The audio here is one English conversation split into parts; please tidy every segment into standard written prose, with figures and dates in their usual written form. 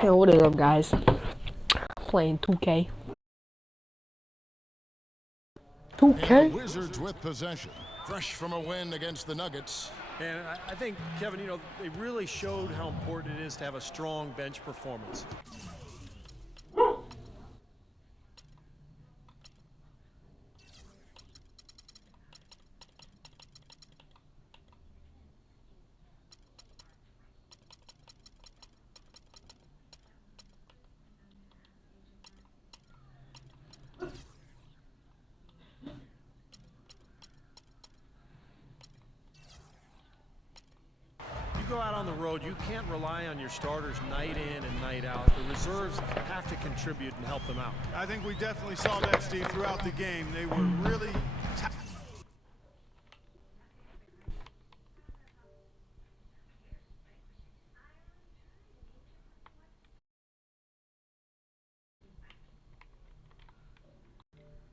Hey, what is up, guys? Playing 2K. And 2K? the Wizards with possession, fresh from a win against the Nuggets. And I think, Kevin, they really showed how important it is to have a strong bench performance. Go out on the road, you can't rely on your starters night in and night out. The reserves have to contribute and help them out. I think we definitely saw that, Steve, throughout the game. They were really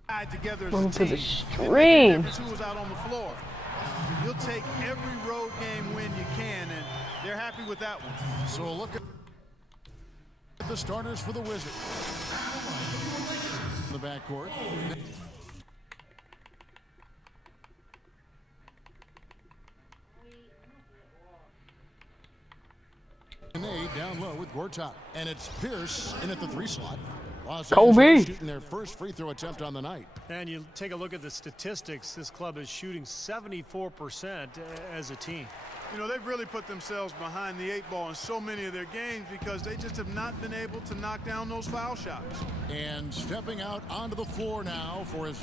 tied together as a Going to the team. stream. Who was out on the floor. You'll take every road game win you can, and they're happy with that one. So a look at the starters for the Wizards. In the backcourt. Down low with Gortat. And it's Pierce in at the 3 slot. Los Kobe Angeles shooting their first free throw attempt on the night. And you take a look at the statistics, this club is shooting 74% as a team. You know, they've really put themselves behind the 8 ball in so many of their games because they just have not been able to knock down those foul shots. And stepping out onto the floor now for his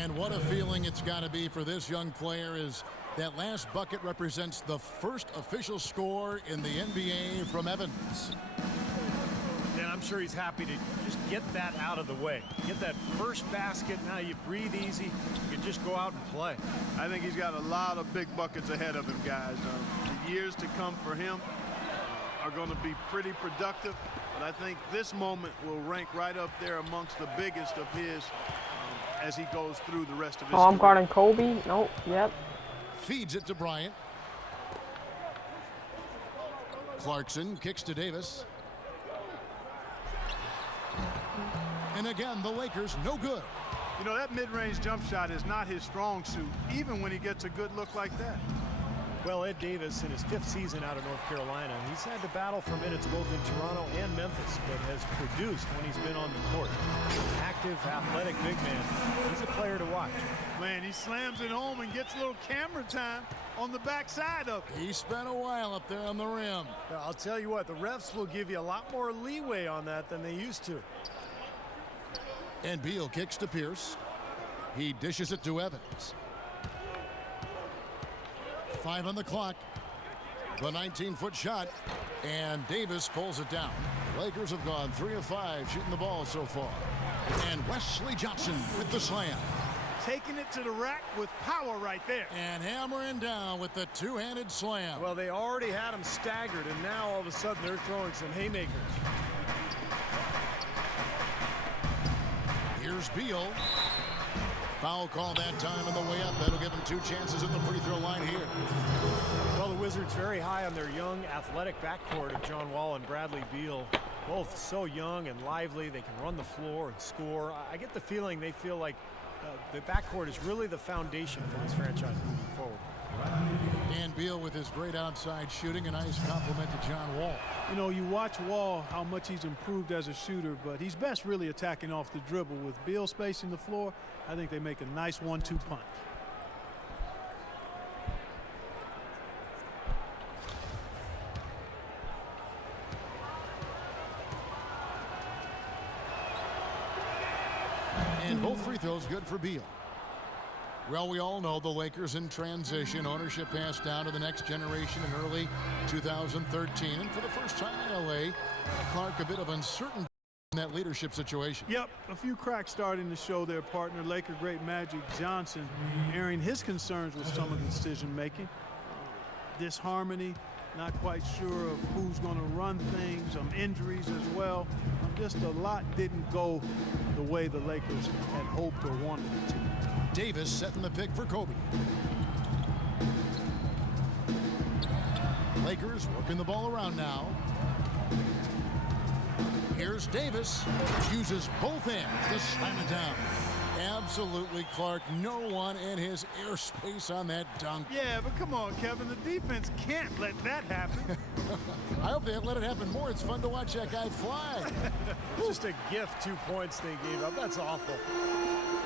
and what a feeling it's got to be for this young player is that last bucket represents the first official score in the NBA from Evans. And I'm sure he's happy to just get that out of the way. Get that first basket, now you breathe easy, you can just go out and play. I think he's got a lot of big buckets ahead of him, guys. The years to come for him are going to be pretty productive, but I think this moment will rank right up there amongst the biggest of his as he goes through the rest of his Oh, I'm career. guarding Kobe. Nope. Yep. Feeds it to Bryant. Clarkson kicks to Davis. And again, the Lakers no good. You know, that mid-range jump shot is not his strong suit, even when he gets a good look like that. Well, Ed Davis, in his 5th season out of North Carolina, he's had to battle for minutes both in Toronto and Memphis, but has produced when he's been on the court. Active, athletic big man. He's a player to watch. Man, he slams it home and gets a little camera time on the backside of it. He spent a while up there on the rim. I'll tell you what, the refs will give you a lot more leeway on that than they used to. And Beal kicks to Pierce. He dishes it to Evans. 5 on the clock. The 19-foot shot. And Davis pulls it down. The Lakers have gone 3 of 5 shooting the ball so far. And Wesley Johnson with the slam. Taking it to the rack with power right there. And hammering down with the two-handed slam. Well, they already had him staggered, and now all of a sudden they're throwing some haymakers. Here's Beal. Foul call that time on the way up. That'll give him 2 chances at the free throw line here. Well, the Wizards very high on their young, athletic backcourt of John Wall and Bradley Beal. Both so young and lively. They can run the floor and score. I get the feeling they feel like the backcourt is really the foundation for this franchise moving forward. And Beal with his great outside shooting, a nice compliment to John Wall. You know, you watch Wall, how much he's improved as a shooter, but he's best really attacking off the dribble. With Beal spacing the floor, I think they make a nice 1-2 punch. And both free throws good for Beal. Well, we all know the Lakers in transition. Ownership passed down to the next generation in early 2013. And for the first time in L.A., Clark a bit of uncertainty in that leadership situation. Yep, a few cracks starting to show their partner, Laker great Magic Johnson, airing his concerns with some of the decision-making. Disharmony, not quite sure of who's going to run things, some injuries as well. Just a lot didn't go the way the Lakers had hoped or wanted it to. Davis setting the pick for Kobe. Lakers working the ball around now. Here's Davis. Uses both hands to slam it down. Absolutely, Clark. No one in his airspace on that dunk. Yeah, but come on, Kevin. The defense can't let that happen. I hope they let it happen more. It's fun to watch that guy fly. Just a gift, 2 points they gave up. That's awful.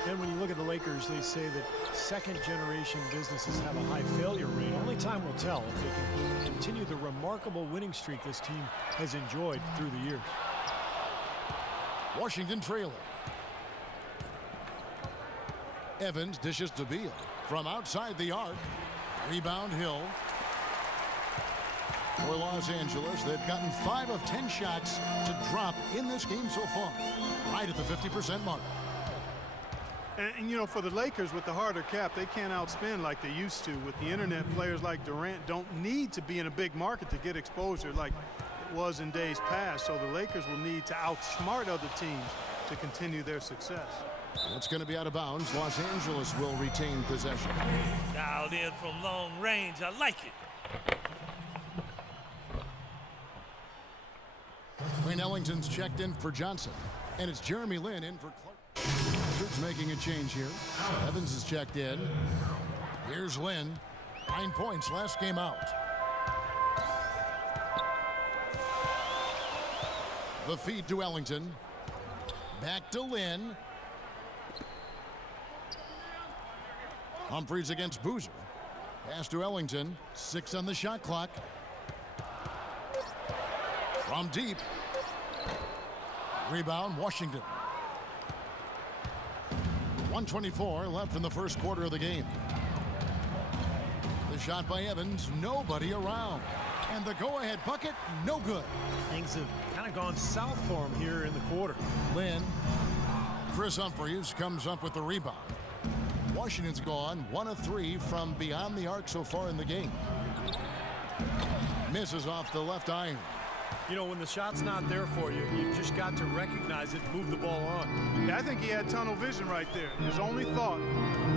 And when you look at the Lakers, they say that second-generation businesses have a high failure rate. Only time will tell if they can continue the remarkable winning streak this team has enjoyed through the years. Washington trailing. Evans dishes to Beal from outside the arc. Rebound Hill. For Los Angeles, they've gotten 5 of 10 shots to drop in this game so far. Right at the 50% mark. And, you know, for the Lakers with the harder cap, they can't outspend like they used to. With the internet, players like Durant don't need to be in a big market to get exposure like it was in days past. So the Lakers will need to outsmart other teams to continue their success. That's going to be out of bounds. Los Angeles will retain possession. Dialed in from long range. I like it. Wayne Ellington's checked in for Johnson. And it's Jeremy Lin in for Clark. Wizards making a change here. Evans is checked in. Here's Lin. 9 points last game out. The feed to Ellington. Back to Lin. Humphries against Boozer. Pass to Ellington. 6 on the shot clock. From deep. Rebound, Washington. 1:24 left in the first quarter of the game. The shot by Evans, nobody around. And the go-ahead bucket, no good. Things have kind of gone south for him here in the quarter. Lin. Chris Humphries comes up with the rebound. Washington's gone 1 of 3 from beyond the arc so far in the game. Misses off the left iron. You know, when the shot's not there for you, you've just got to recognize it and move the ball on. Yeah, I think he had tunnel vision right there. His only thought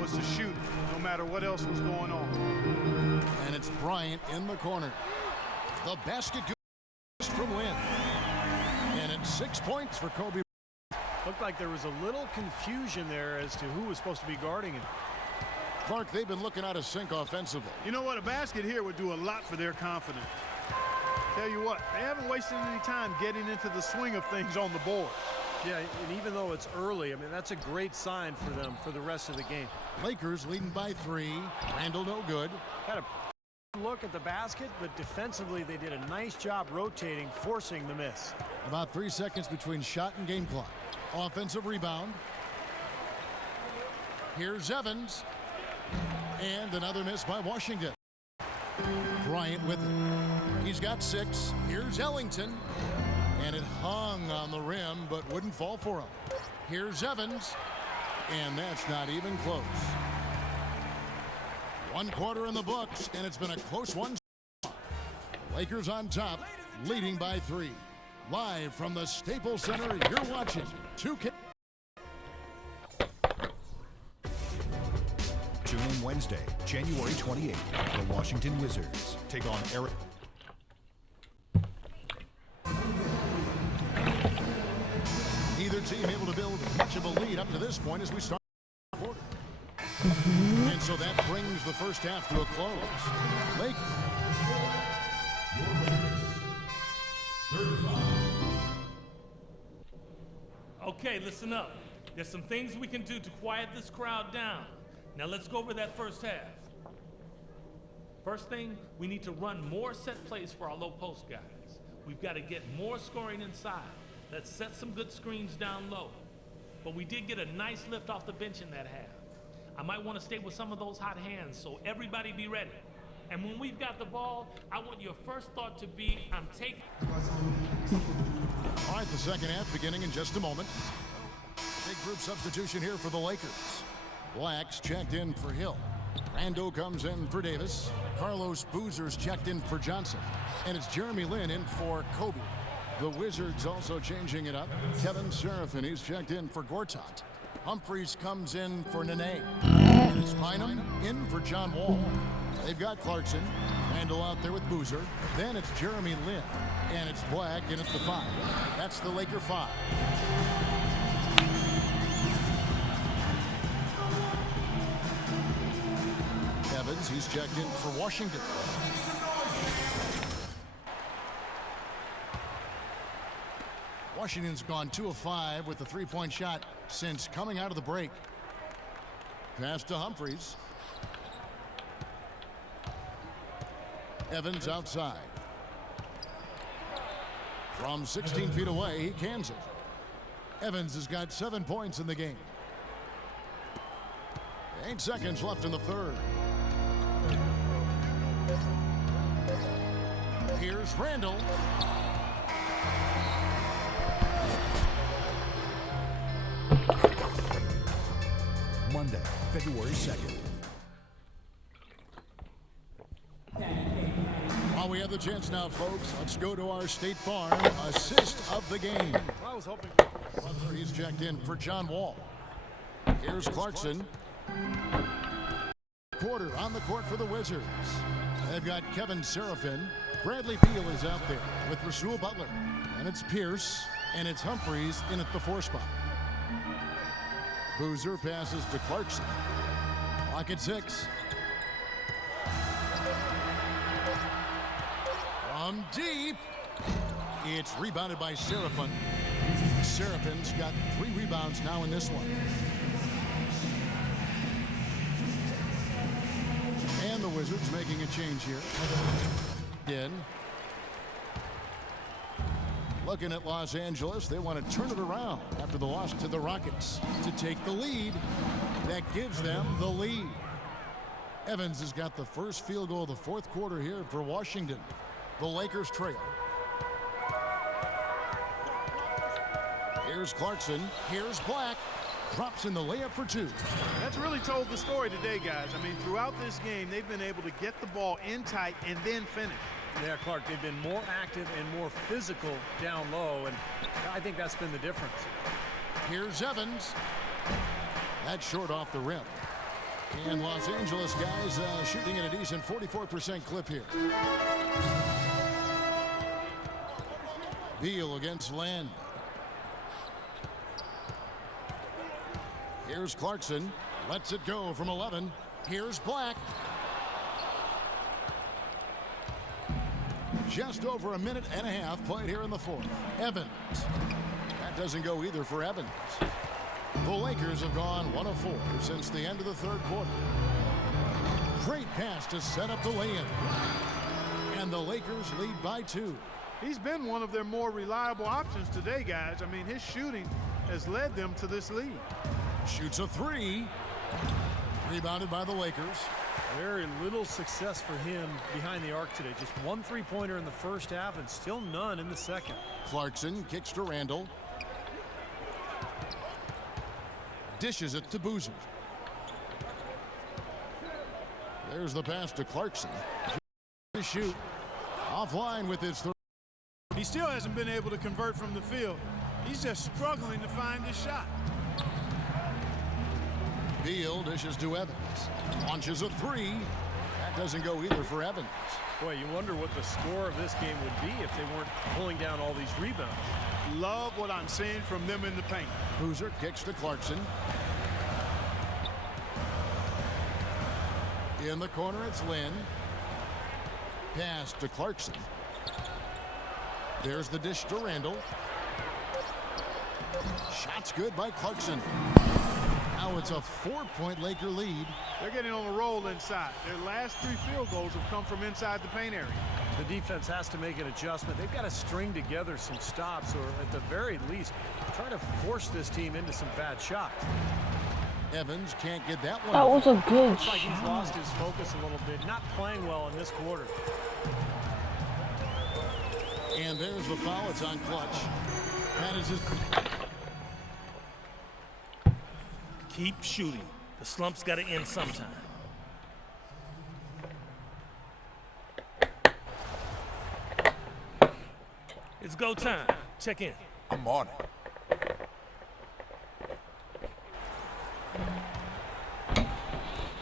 was to shoot, no matter what else was going on. And it's Bryant in the corner. The basket goes from Lin. And it's 6 points for Kobe. Looked like there was a little confusion there as to who was supposed to be guarding him. Clark, they've been looking out of sync offensively. You know what? A basket here would do a lot for their confidence. Tell you what, they haven't wasted any time getting into the swing of things on the board. Yeah, and even though it's early, I mean, that's a great sign for them for the rest of the game. Lakers leading by 3. Randall no good. Had a look at the basket, but defensively they did a nice job rotating, forcing the miss. About 3 seconds between shot and game clock. Offensive rebound. Here's Evans. And another miss by Washington. Bryant with it. He's got 6. Here's Ellington. And it hung on the rim, but wouldn't fall for him. Here's Evans. And that's not even close. 1 quarter in the books, and it's been a close one. Lakers on top, leading by 3. Live from the Staples Center, you're watching 2K. Tune in Wednesday, January 28th. The Washington Wizards take on Eric. Neither team able to build much of a lead up to this point as we start the quarter. And so that brings the first half to a close. Lakers. Okay, listen up. There's some things we can do to quiet this crowd down. Now let's go over that first half. First thing, we need to run more set plays for our low post guys. We've got to get more scoring inside. Let's set some good screens down low. But we did get a nice lift off the bench in that half. I might want to stay with some of those hot hands, so everybody be ready. And when we've got the ball, I want your first thought to be, I'm taking. All right, the second half beginning in just a moment. Big group substitution here for the Lakers. Black's checked in for Hill. Rando comes in for Davis. Carlos Boozer's checked in for Johnson. And it's Jeremy Lin in for Kobe. The Wizards also changing it up. Kevin Serafin, he's checked in for Gortat. Humphries comes in for Nene. And it's Bynum in for John Wall. They've got Clarkson. Randall out there with Boozer. Then it's Jeremy Lin. And it's Black in at the 5. That's the Laker 5. Evans, he's checked in for Washington. Washington's gone 2 of 5 with the three-point shot since coming out of the break. Pass to Humphries. Evans outside. From 16 feet away, he cans it. Evans has got 7 points in the game. 8 seconds left in the third. Here's Randall. Monday, February 2nd. While we have the chance now, folks, let's go to our State Farm assist of the game. I was hoping. He's checked in for John Wall. Here's Clarkson. Quarter on the court for the Wizards. They've got Kevin Seraphin. Bradley Beal is out there with Rasul Butler. And it's Pierce, and it's Humphries in at the 4 spot. Boozer passes to Clarkson. Clock at 6. From deep. It's rebounded by Seraphin. Seraphin's got 3 rebounds now in this one. And the Wizards making a change here. In. Looking at Los Angeles, they want to turn it around after the loss to the Rockets to take the lead. That gives them the lead. Evans has got the first field goal of the 4th quarter here for Washington. The Lakers trail. Here's Clarkson. Here's Black. Drops in the layup for 2. That's really told the story today, guys. I mean, throughout this game, they've been able to get the ball in tight and then finish. Yeah, Clark, they've been more active and more physical down low, and I think that's been the difference. Here's Evans. That's short off the rim. And Los Angeles guys shooting at a decent 44% clip here. Beal against Land. Here's Clarkson. Lets it go from 11. Here's Black. Just over a minute and a half played here in the 4th. Evans. That doesn't go either for Evans. The Lakers have gone 1 of 4 since the end of the 3rd quarter. Great pass to set up the lay-in. And the Lakers lead by 2. He's been one of their more reliable options today, guys. I mean, his shooting has led them to this lead. Shoots a 3. Rebounded by the Lakers. Very little success for him behind the arc today. Just 1 3-pointer in the first half and still none in the second. Clarkson kicks to Randall. Dishes it to Boozer. There's the pass to Clarkson. To shoot. Offline with his 3rd. He still hasn't been able to convert from the field. He's just struggling to find his shot. Beal dishes to Evans. Launches a 3. That doesn't go either for Evans. Boy, you wonder what the score of this game would be if they weren't pulling down all these rebounds. Love what I'm seeing from them in the paint. Boozer kicks to Clarkson. In the corner, it's Lin. Pass to Clarkson. There's the dish to Randall. Shot's good by Clarkson. Now it's a 4-point Laker lead. They're getting on a roll inside. Their last 3 field goals have come from inside the paint area. The defense has to make an adjustment. They've got to string together some stops, or at the very least, try to force this team into some bad shots. Evans can't get that one. That was a good Looks like he's shot. lost his focus a little bit. Not playing well in this quarter. And there's the foul. It's on Clutch. That is his. Keep shooting. The slump's got to end sometime. It's go time. Check in. I'm on it.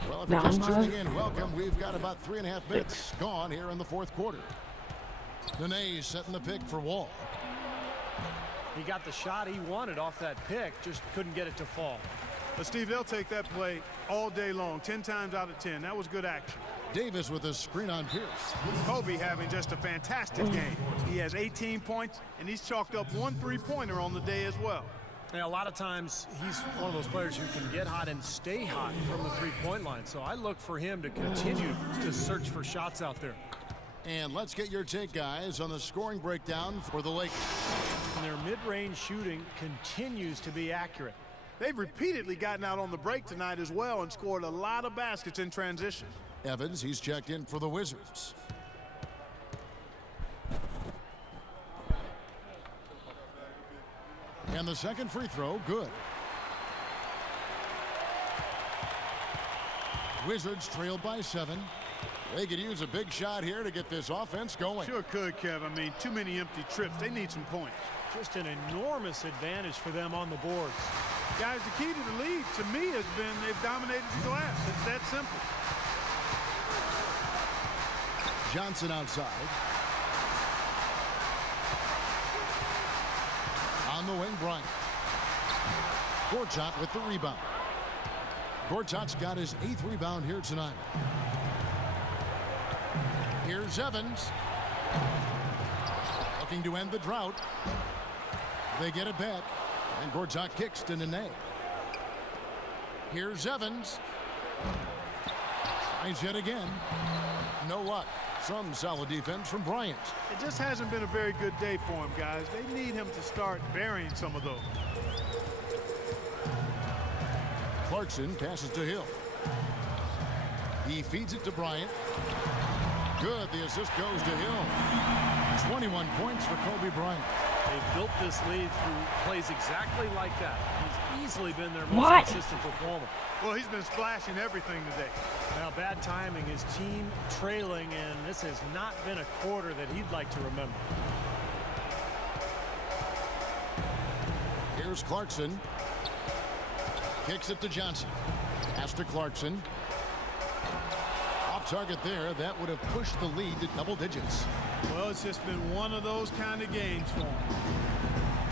Well, if you're just tuning in, welcome. We've got about 3.5 minutes gone here in the fourth quarter. Nene setting the pick for Wall. He got the shot he wanted off that pick, just couldn't get it to fall. But Steve, they'll take that play all day long, 10 times out of 10. That was good action. Davis with a screen on Pierce. Kobe having just a fantastic game. He has 18 points, and he's chalked up 1 3-pointer on the day as well. Yeah, a lot of times he's one of those players who can get hot and stay hot from the three-point line. So I look for him to continue to search for shots out there. And let's get your take, guys, on the scoring breakdown for the Lakers. And their mid-range shooting continues to be accurate. They've repeatedly gotten out on the break tonight as well and scored a lot of baskets in transition. Evans, he's checked in for the Wizards. And the second free throw, good. Wizards trailed by 7. They could use a big shot here to get this offense going. Sure could, Kev. I mean, too many empty trips. They need some points. Just an enormous advantage for them on the boards. Guys, the key to the lead, to me, has been they've dominated the glass. It's that simple. Johnson outside. On the wing, Bryant. Gortat with the rebound. Gortat's got his 8th rebound here tonight. Here's Evans. Looking to end the drought. They get it back. And Gortat kicks to Nene. Here's Evans. Tries yet again. No luck. Some solid defense from Bryant. It just hasn't been a very good day for him, guys. They need him to start burying some of those. Clarkson passes to Hill. He feeds it to Bryant. Good. The assist goes to Hill. 21 points for Kobe Bryant. They built this lead through plays exactly like that. He's easily been their most consistent performer. Well, he's been splashing everything today. Now, bad timing. His team trailing, and this has not been a quarter that he'd like to remember. Here's Clarkson. Kicks it to Johnson. Pass to Clarkson. Off target there. That would have pushed the lead to double digits. Well, it's just been one of those kind of games for him.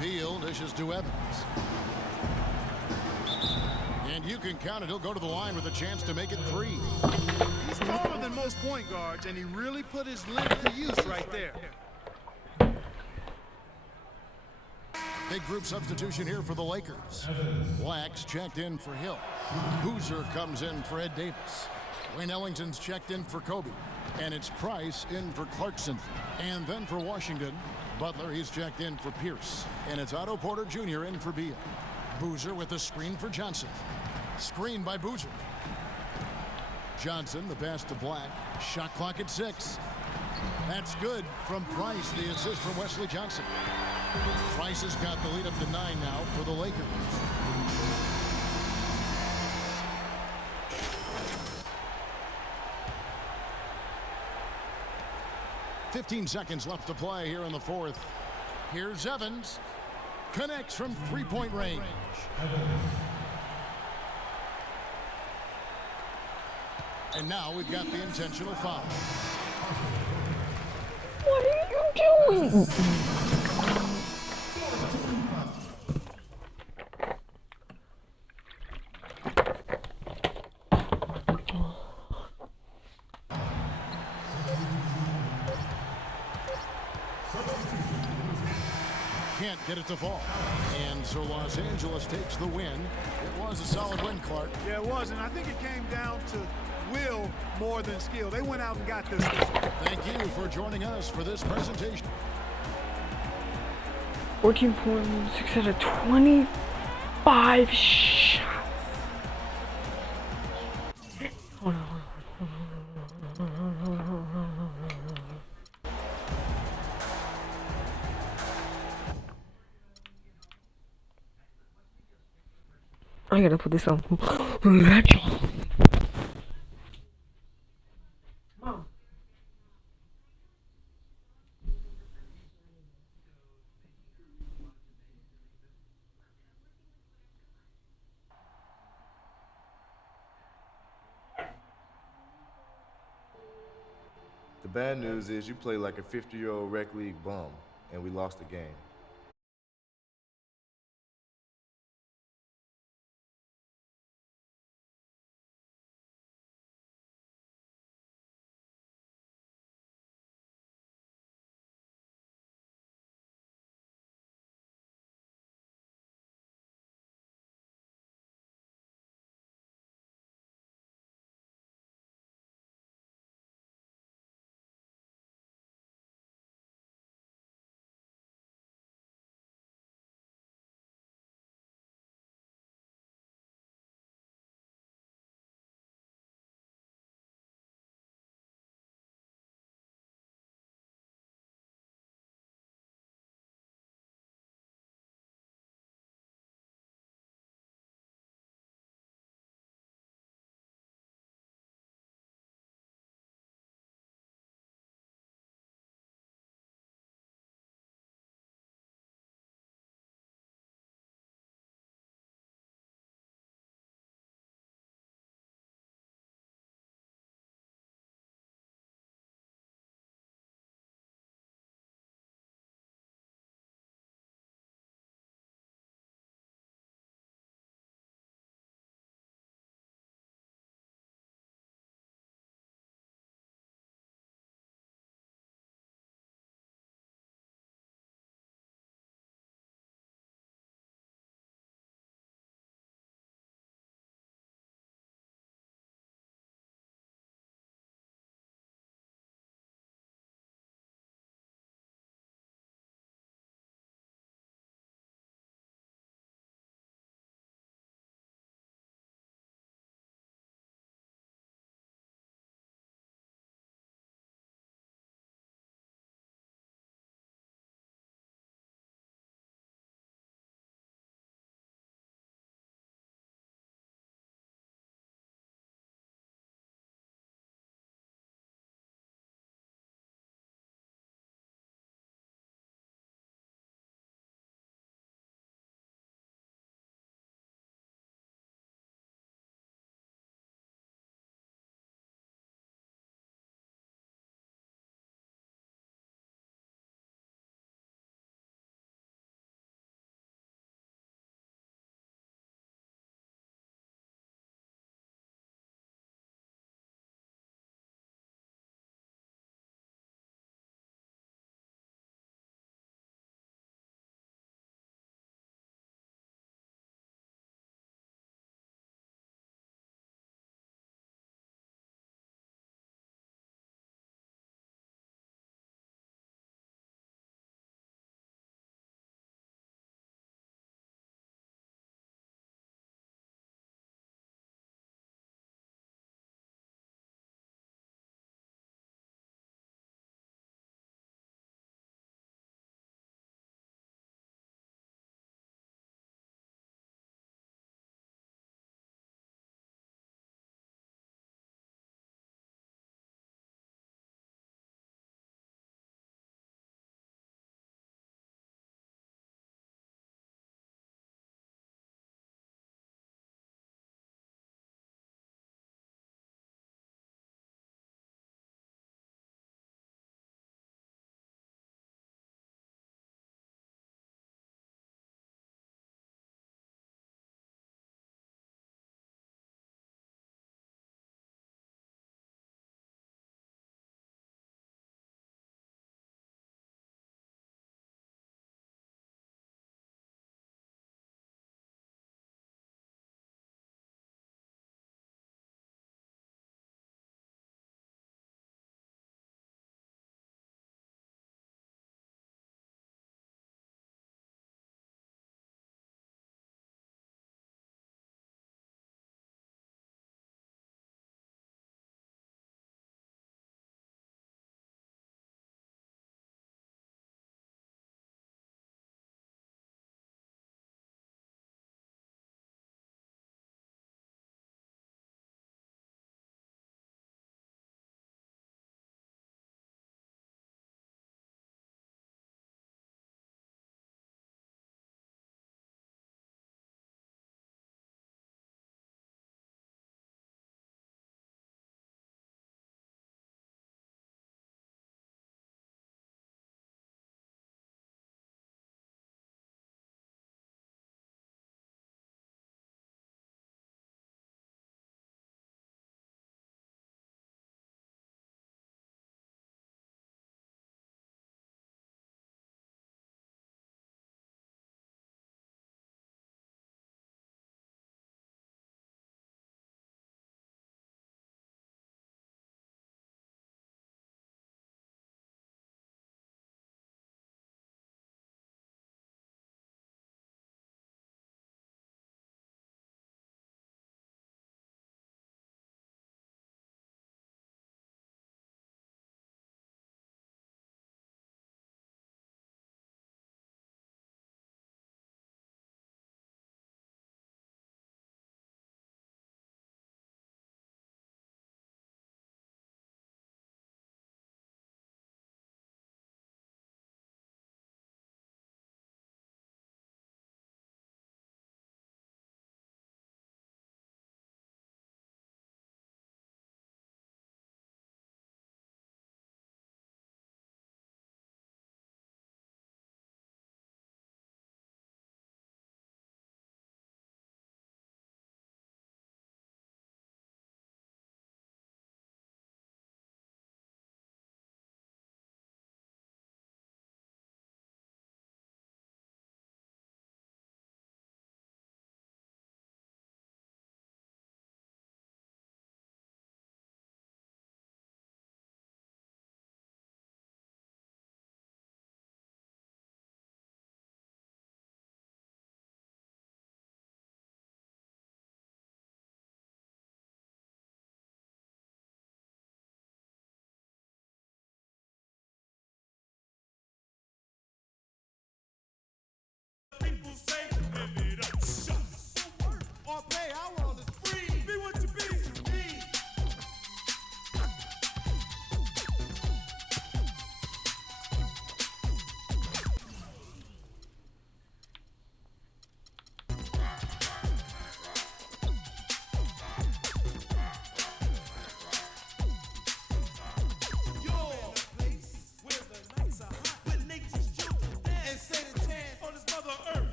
Beal dishes to Evans. And you can count it. He'll go to the line with a chance to make it 3. He's taller than most point guards, and he really put his length to use right there. Big group substitution here for the Lakers. Blacks checked in for Hill. Boozer comes in for Ed Davis. Wayne Ellington's checked in for Kobe. And it's Price in for Clarkson. And then for Washington, Butler, he's checked in for Pierce. And it's Otto Porter Jr. in for Beal. Boozer with a screen for Johnson. Screen by Boozer. Johnson, the pass to Black. Shot clock at 6. That's good from Price, the assist from Wesley Johnson. Price has got the lead up to 9 now for the Lakers. "15 seconds left to play here in the fourth. Here's Evans. Connects from three-point range. And now we've got the intentional foul. What are you doing? Can't get it to fall. And so Los Angeles takes the win. It was a solid win, Clark. Yeah, it was, and I think it came down to will more than skill. They went out and got this one. Thank you for joining us for this presentation. 14 points, 6 out of 25 shots. Hold on. I gotta put this on. Mom. bad news is you play like a 50-year-old rec league bum, and we lost the game.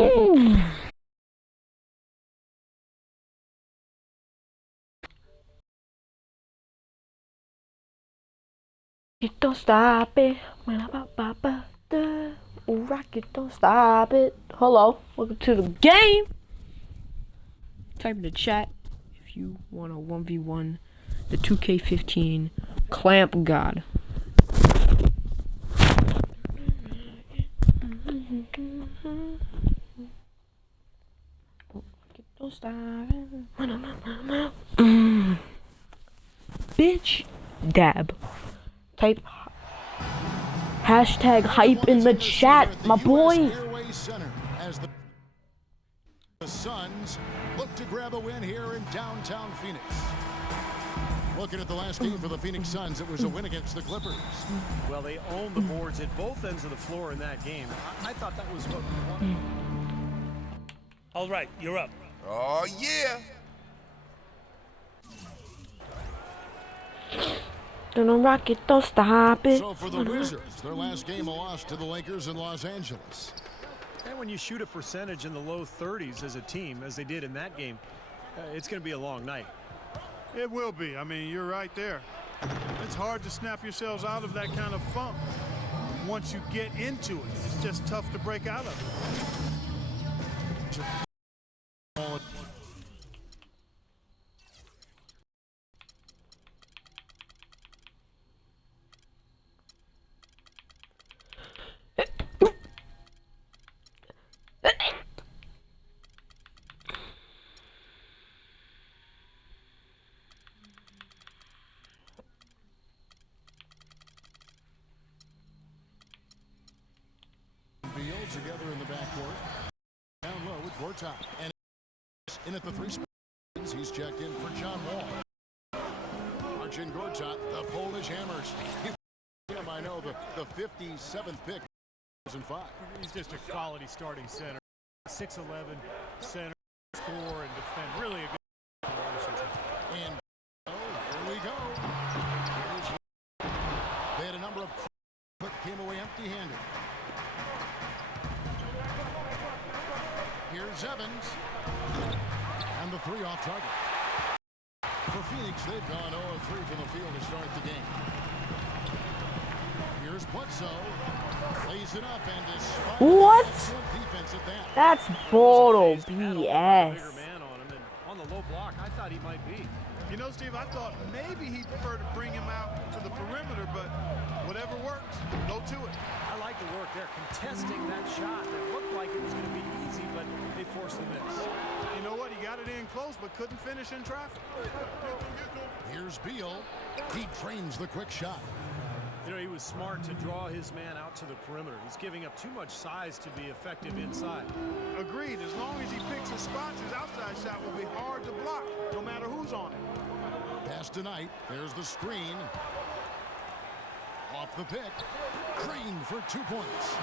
It don't stop it. Ooh, rocket, don't stop it. Hello, welcome to the game. Type in the chat if you want a 1v1 the 2K15 Clamp God. Don't stop it. Bitch, dab. Type hashtag hype in the chat, my boy. As the Suns look to grab a win here in downtown Phoenix. Looking at the last game for the Phoenix Suns, it was a win against the Clippers. Well, they owned the boards at both ends of the floor in that game. I thought that was what we wanted. All right, you're up. Oh, yeah. Don't rock it, don't stop it. So for the Wizards, their last game a loss to the Lakers in Los Angeles. And when you shoot a percentage in the low 30s as a team, as they did in that game, it's going to be a long night. It will be. I mean, you're right there. It's hard to snap yourselves out of that kind of funk. Once you get into it, it's just tough to break out of it. Together in the backcourt. Down low with Gortat. And in at the three spots, he's checked in for John Wall. Marcin Gortat, the Polish Hammers. I know the 57th pick, 2005. He's just a quality starting center. 6'11", center, score, and defend. Really a good Washington. And here we go. They had a number of but came away empty-handed. Here's Evans. And the three off target. For Phoenix, they've gone 0 of 3 from the field to start the game. Here's Bledsoe. Lays it up and despite What? defense at that. That's total Bigger BS. man on him, and on the low block, I thought he might be. You know, Steve, I thought maybe he'd prefer to bring him out to the perimeter, but whatever works, go to it. I like the work there, contesting that shot that looked like it was going to be easy, but they forced the miss. You know what? He got it in close, but couldn't finish in traffic. Here's Beal. He trains the quick shot. You know, he was smart to draw his man out to the perimeter. He's giving up too much size to be effective inside. Agreed. As long as he picks his spots, his outside shot will be hard to block, no matter who's on it. Pass tonight. There's the screen. Off the pick. Green for 2 points.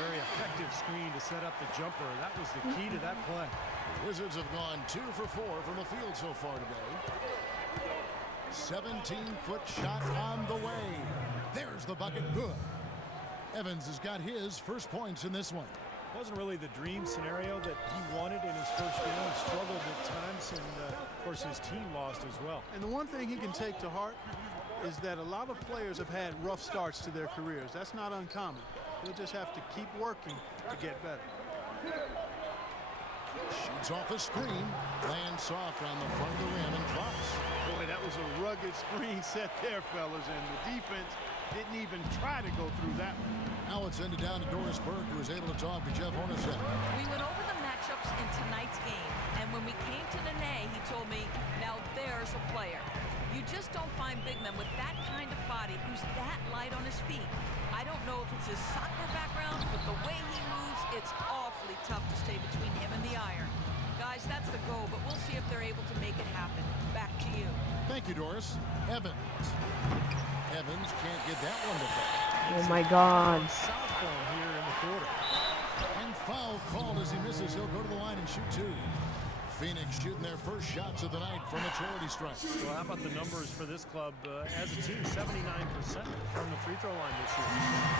Very effective screen to set up the jumper. That was the key to that play. The Wizards have gone 2 for 4 from the field so far today. 17-foot shot on the way. There's the bucket. Good. Evans has got his first points in this one. Wasn't really the dream scenario that he wanted in his first game. He struggled at times, and of course his team lost as well. And the one thing he can take to heart is that a lot of players have had rough starts to their careers. That's not uncommon. He'll just have to keep working to get better. Shoots off the screen. Lands soft on the front of the rim and drops. Boy, that was a rugged screen set there, fellas, and the defense didn't even try to go through that one. Now it's ended down to Doris Burke, who was able to talk to Jeff Hornacek. We went over the matchups in tonight's game, and when we came to Nene, he told me, now there's a player. You just don't find big men with that kind of body who's that light on his feet. I don't know if it's his soccer background, but the way he moves, it's awfully tough to stay between him and the iron. Guys, that's the goal, but we'll see if they're able to make it happen. Back to you. Thank you, Doris. Evans. Evans can't get that one to fall. Oh my God. Southpaw here in the quarter. And foul called as he misses. He'll go to the line and shoot 2. Phoenix shooting their first shots of the night from a charity stripe. Well, how about the numbers for this club as a team? 79% from the free throw line this year.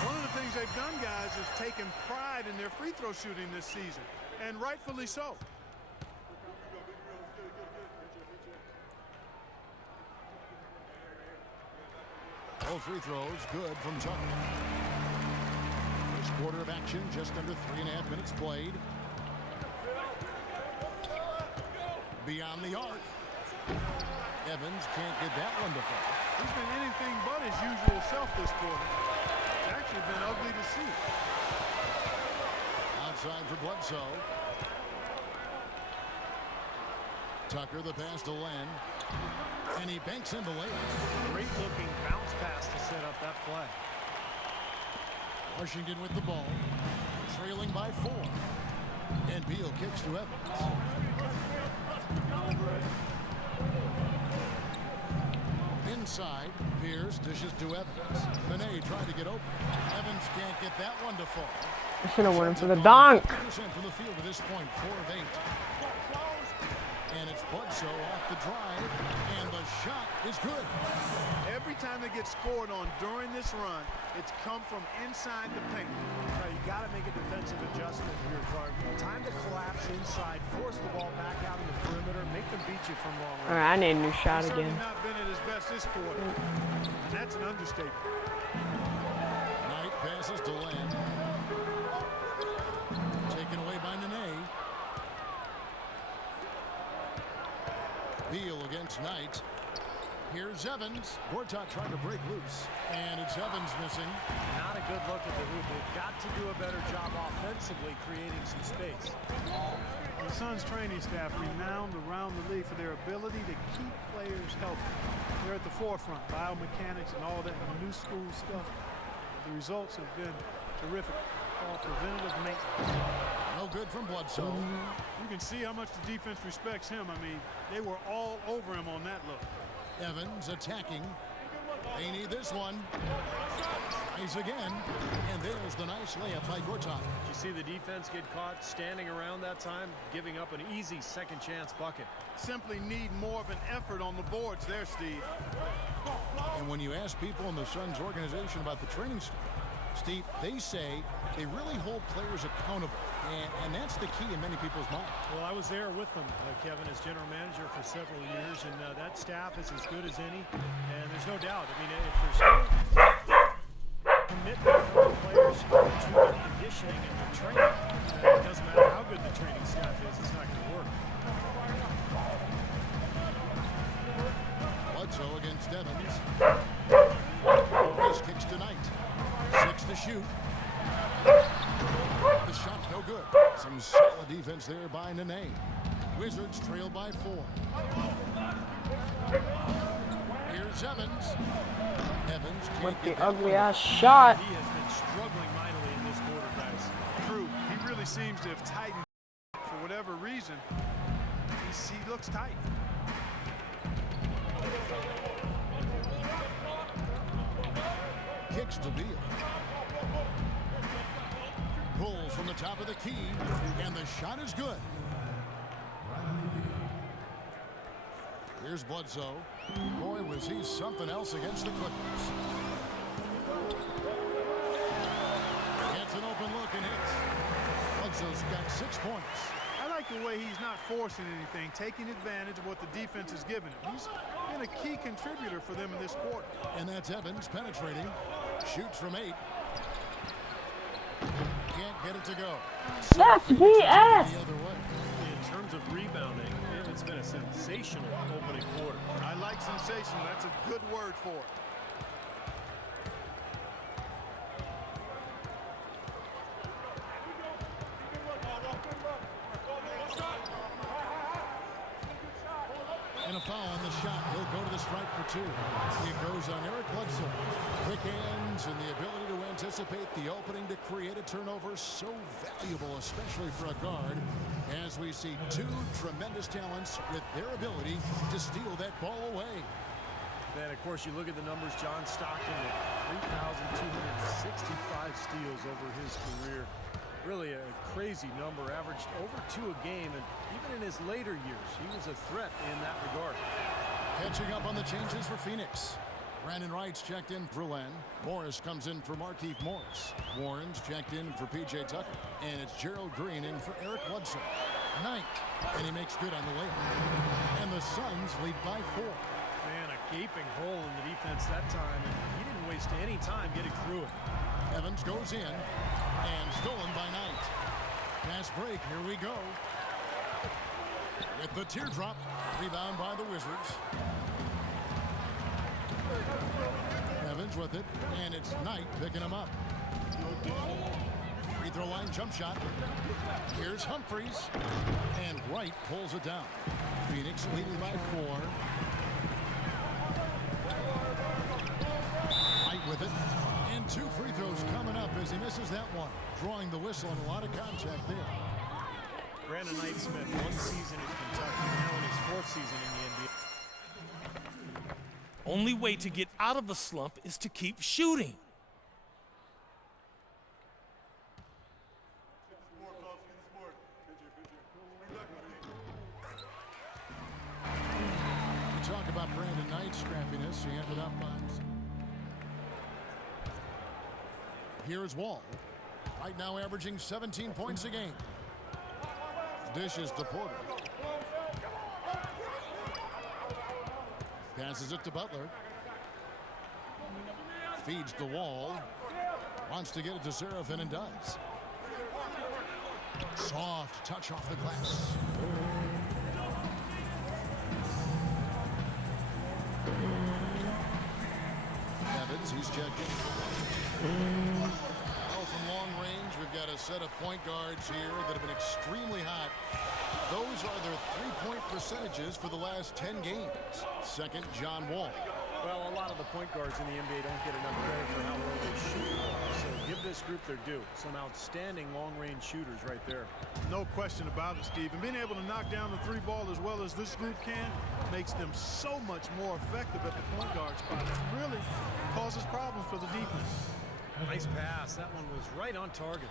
One of the things they've done, guys, is taken pride in their free throw shooting this season, and rightfully so. All free throws good from Tucker. First quarter of action, just under 3.5 minutes played. Beyond the arc. Evans can't get that one to fall. He's been anything but his usual self this quarter. It's actually been ugly to see. Outside for Bledsoe. Tucker, the pass to Len. And he banks in the layup. Great looking bounce pass to set up that play. Washington with the ball. Trailing by 4. And Beal kicks to Evans. Inside, Pierce dishes to Evans. Benet trying to get open. Evans can't get that one to fall. I should have went for the dunk. 50% from the field at this point, 4 of 8. And it's Bledsoe off the drive, and the shot is good. Every time they get scored on during this run, it's come from inside the paint. You got to make a defensive adjustment here, Clark. Time to collapse inside, force the ball back out in the perimeter, make them beat you from long range. All right, I need a new shot He's again. certainly not been at his best this quarter, and that's an understatement. Knight passes to Len. Taken away by Nene. Beal against Knight. Here's Evans. Gortat trying to break loose. And it's Evans missing. Not a good look at the hoop. They've got to do a better job offensively creating some space. The Suns training staff renowned around the league for their ability to keep players healthy. They're at the forefront, biomechanics and all that new school stuff. The results have been terrific. All preventative maintenance. No good from Bledsoe. You can see how much the defense respects him. I mean, they were all over him on that look. Evans attacking. They need this one. Tries again. And there's the nice layup by Gortat. Did you see the defense get caught standing around that time, giving up an easy second chance bucket? Simply need more of an effort on the boards there, Steve. And when you ask people in the Suns organization about the training staff, Steve, they say they really hold players accountable. And that's the key in many people's minds. Well, I was there with them, Kevin, as general manager for several years, and that staff is as good as any. And there's no doubt. I mean, if there's no commitment from the players to their conditioning and their training, it doesn't matter how good the training staff is, it's not going to work. Bledsoe against Evans. Always kicks to Knight. 6 to shoot. The shot no good. Some solid defense there by Nene. Wizards trail by 4. Here's Evans. Evans With can't the get that ugly one. ass shot. He has been struggling mightily in this quarter, guys. True, he really seems to have tightened for whatever reason. He looks tight. Kicks to Beal. Pulls from the top of the key, and the shot is good. Here's Bledsoe. Boy, was he something else against the Clippers. Gets an open look and hits. Bledsoe's got 6 points. I like the way he's not forcing anything, taking advantage of what the defense is giving him. He's been a key contributor for them in this quarter. And that's Evans penetrating. Shoots from 8. Can't get it to go. That's BS. The other way. In terms of rebounding, it's been a sensational opening quarter. I like sensational. That's a good word for it. And a foul on the shot. He'll go to the stripe for 2. It goes on Eric Bledsoe. Quick hands and the ability to anticipate the opening to create a turnover. So valuable, especially for a guard, as we see 2 tremendous talents with their ability to steal that ball away. And of course, you look at the numbers. John Stockton with 3,265 steals over his career. Really a crazy number, averaged over 2 a game, and even in his later years, he was a threat in that regard. Catching up on the changes for Phoenix. Brandon Wright's checked in for Len. Morris comes in for Markieff Morris. Warren's checked in for P.J. Tucker. And it's Gerald Green in for Eric Bledsoe. Knight, and he makes good on the layup. And the Suns lead by 4. Man, a gaping hole in the defense that time, and he didn't waste any time getting through it. Evans goes in, and stolen by Knight. Pass break, here we go. With the teardrop, rebound by the Wizards. Evans with it, and it's Knight picking him up. Free throw line jump shot. Here's Humphries, and Wright pulls it down. Phoenix leading by 4. Wright with it, and 2 free throws coming up as he misses that one. Drawing the whistle and a lot of contact there. Brandon Knight spent 1 season in Kentucky, now in his 4th season in the NBA. Only way to get out of a slump is to keep shooting. Talk about Brandon Knight's scrappiness. He ended up on. Here's Wall. Right now averaging 17 points a game. Dishes to Porter. Passes it to Butler. Feeds the Wall. Wants to get it to Serafin and does. Soft touch off the glass. Evans, he's checking. Oh, from long range, we've got a set of point guards here that have been extremely hot. Those are their three-point percentages for the last 10 games. Second, John Wall. Well, a lot of the point guards in the NBA don't get enough credit for how well they shoot. So give this group their due. Some outstanding long-range shooters right there. No question about it, Steve. And being able to knock down the 3 ball as well as this group can makes them so much more effective at the point guard spot. It really causes problems for the defense. Nice pass. That one was right on target.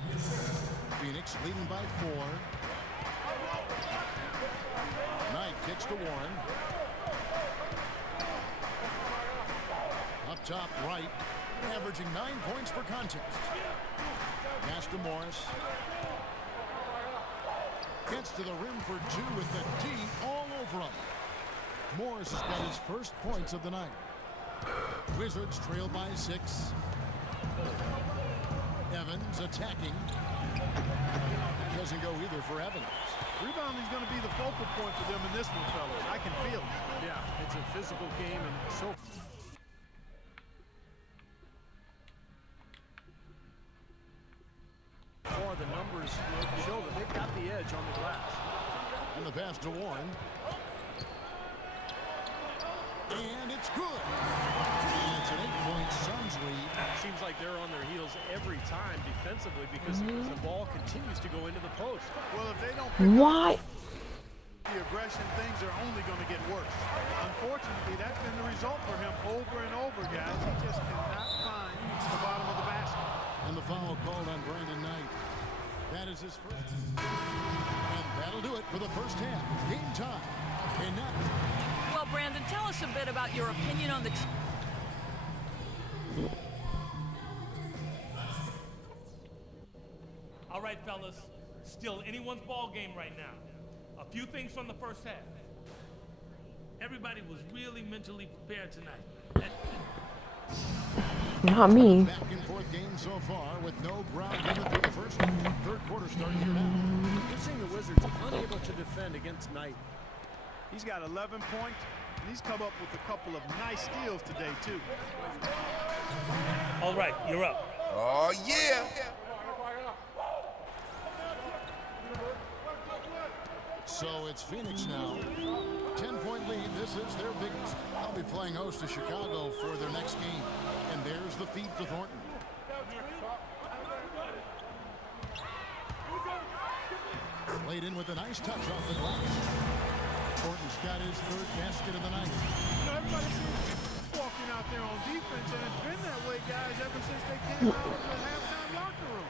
Phoenix leading by 4. Knight kicks to Warren. Up top, Wright, averaging 9 points per contest. Pass to Morris. Gets to the rim for 2 with the D all over him. Morris has got his first points of the night. Wizards trail by 6. Evans attacking. That doesn't go either for Evans. Rebounding is going to be the focal point for them in this one, fellas. I can feel it. Yeah, it's a physical game, and so far the numbers show that they've got the edge on the glass. And the pass to Warren. And it's good. And it's an 8-point Suns lead. Seems like they're on their heels every time defensively because the ball continues to go into the post. Well, if they don't Why? the aggression, things are only going to get worse. Unfortunately, that's been the result for him over and over, guys. He just cannot find the bottom of the basket. And the foul called on Brandon Knight. That is his first. And that'll do it for the first half. Game time. And now, Well, Brandon, tell us a bit about your opinion on the All right, fellas, still anyone's ball game right now. A few things from the first half. Everybody was really mentally prepared tonight. Not me. back and forth game so far with no ground given through the first. Third quarter starting here now. We're seeing the Wizards unable to defend against Knight. He's got 11 points, and he's come up with a couple of nice steals today, too. All right, you're up. Oh, yeah. So it's Phoenix now. 10-point lead. This is their biggest. They'll be playing host to Chicago for their next game. And there's the feed to Thornton. Laid in with a nice touch off the glass. Thornton's got his third basket of the night. You know, everybody seems walking out there on defense, and it's been that way, guys, ever since they came out of the halftime locker room.